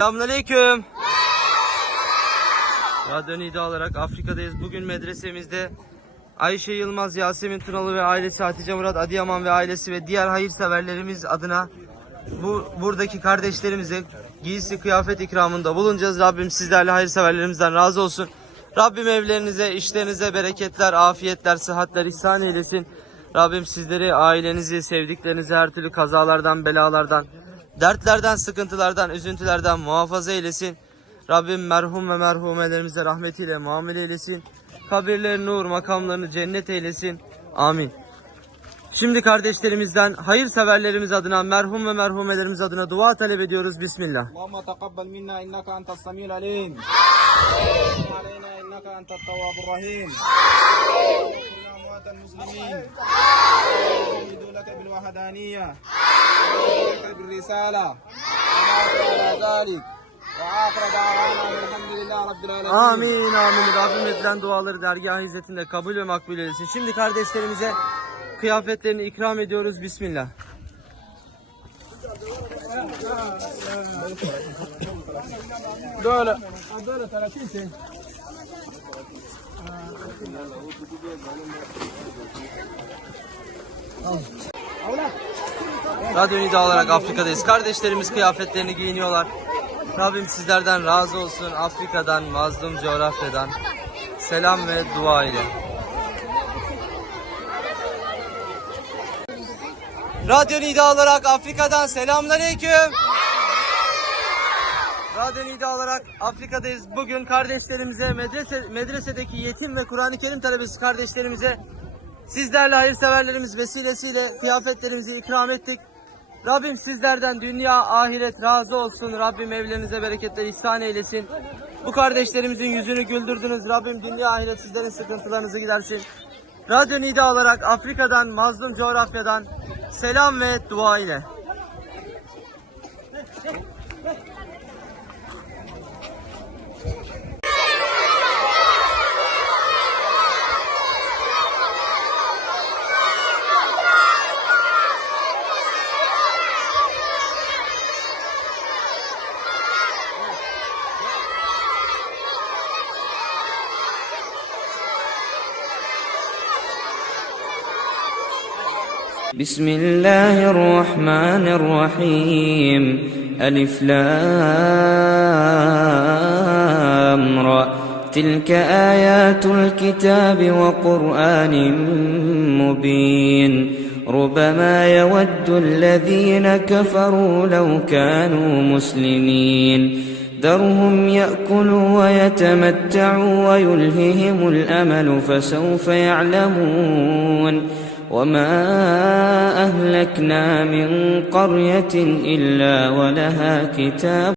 Selamünaleyküm. Radyo Nida olarak Afrika'dayız. Bugün medresemizde Ayşe Yılmaz, Yasemin Tunalı ve ailesi, Hatice Murat Adıyaman ve ailesi ve diğer hayırseverlerimiz adına bu buradaki kardeşlerimize giysi kıyafet ikramında bulunacağız. Rabbim sizlerle hayırseverlerimizden razı olsun. Rabbim evlerinize, işlerinize bereketler, afiyetler, sıhhatler ihsan eylesin. Rabbim sizleri, ailenizi, sevdiklerinizi her türlü kazalardan, belalardan, Dertlerden, sıkıntılardan, üzüntülerden muhafaza eylesin. Rabbim merhum ve merhumelerimize rahmetiyle muamele eylesin. Kabirleri nur, makamlarını cennet eylesin. Amin. Şimdi kardeşlerimizden, hayırseverlerimiz adına, merhum ve merhumelerimiz adına dua talep ediyoruz. Bismillah. Allahümme takabbel minna innaka entas samiyul alim. Amin. Aleyna innaka entas tavvabur rahim. Amin. Allahümme muatel muslimin. Amin. Allahümme leke bil vahdaniyya. Amin. ذلك واخر دعوانا أن الحمد لله رب العالمين Amin amin. Rabbim edilen duaları dergah izzetinde kabul ve makbul eylesin. Şimdi kardeşlerimize kıyafetlerini ikram ediyoruz. Bismillah. دولة دولة 30 Radyo Radyonu dağılarak Afrika'dayız. Kardeşlerimiz kıyafetlerini giyiniyorlar. Rabbim sizlerden razı olsun. Afrika'dan, mazlum coğrafyadan. Selam ve dua ile. Radyo Nida olarak Afrika'dan selamünaleyküm. Radyo Nida olarak Afrika'dayız. Bugün kardeşlerimize, medrese, medresedeki yetim ve Kur'an-ı Kerim talebesi kardeşlerimize Sizlerle hayırseverlerimiz vesilesiyle kıyafetlerimizi ikram ettik. Rabbim sizlerden dünya ahiret razı olsun. Rabbim evlerinize bereketler ihsan eylesin. Bu kardeşlerimizin yüzünü güldürdünüz. Rabbim dünya ahiret sizlerin sıkıntılarınızı gidersin. Radyo Nida olarak Afrika'dan, mazlum coğrafyadan selam ve dua ile. بسم الله الرحمن الرحيم ألف لام را تلك آيات الكتاب وقرآن مبين ربما يود الذين كفروا لو كانوا مسلمين ذرهم يأكلوا ويتمتعوا ويلههم الأمل فسوف يعلمون وما أهلكنا من قرية إلا ولها كتاب